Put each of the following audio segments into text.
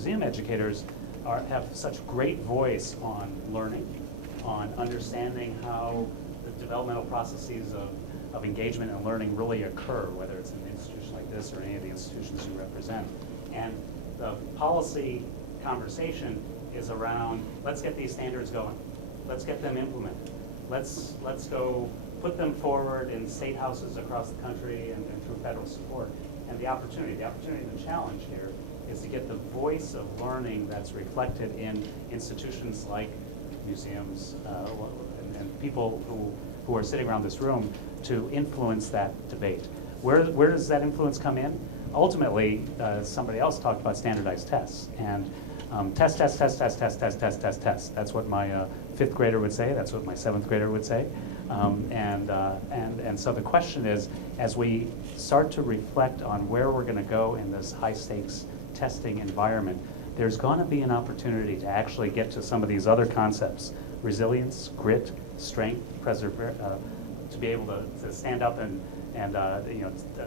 museum educators have such great voice on learning, on understanding how the developmental processes of engagement and learning really occur, whether it's in an institution like this or any of the institutions you represent. And the policy conversation is around, let's get these standards going. Let's get them implemented. Let's go put them forward in state houses across the country and through federal support. And the opportunity and the challenge here is to get the voice of learning that's reflected in institutions like museums and people who are sitting around this room to influence that debate. Where does that influence come in? Ultimately, somebody else talked about standardized tests. And test. That's what my fifth grader would say. That's what my seventh grader would say. And so the question is, as we start to reflect on where we're going to go in this high stakes testing environment, there's going to be an opportunity to actually get to some of these other concepts: resilience, grit, strength, to be able to stand up and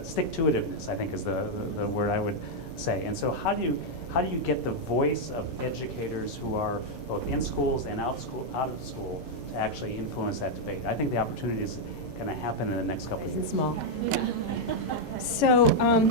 stick-to-itiveness, I think is the word I would say. And so how do you get the voice of educators who are both in schools and out of school to actually influence that debate? I think the opportunity is going to happen in the next couple of years. Small. Yeah. So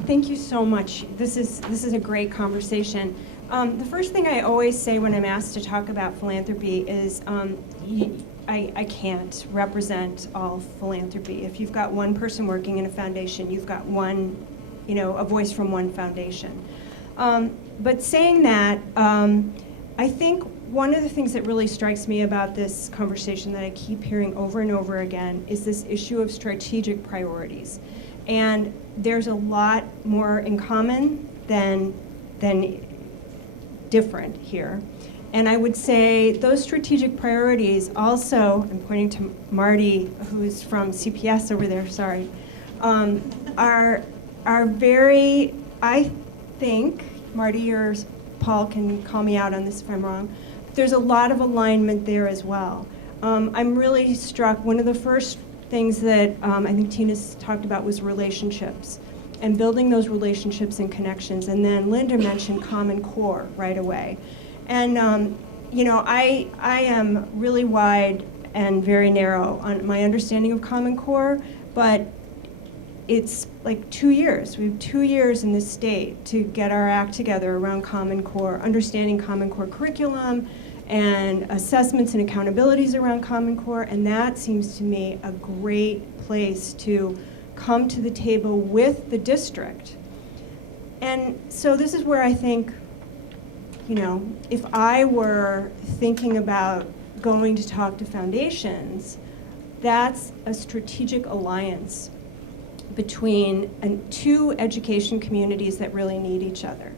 thank you so much. This is a great conversation. The first thing I always say when I'm asked to talk about philanthropy is I can't represent all philanthropy. If you've got one person working in a foundation, you've got one, a voice from one foundation. But saying that, I think one of the things that really strikes me about this conversation that I keep hearing over and over again is this issue of strategic priorities. And there's a lot more in common than different here. And I would say those strategic priorities also, I'm pointing to Marty, who's from CPS over there, sorry, are very, I think, Marty or Paul can call me out on this if I'm wrong, there's a lot of alignment there as well. I'm really struck, one of the first things that I think Tina's talked about was relationships and building those relationships and connections. And then Linda mentioned Common Core right away. And I am really wide and very narrow on my understanding of Common Core, but it's like 2 years. We have 2 years in this state to get our act together around Common Core, understanding Common Core curriculum and assessments and accountabilities around Common Core, and that seems to me a great place to come to the table with the district. And so this is where I think, if I were thinking about going to talk to foundations, that's a strategic alliance between two education communities that really need each other.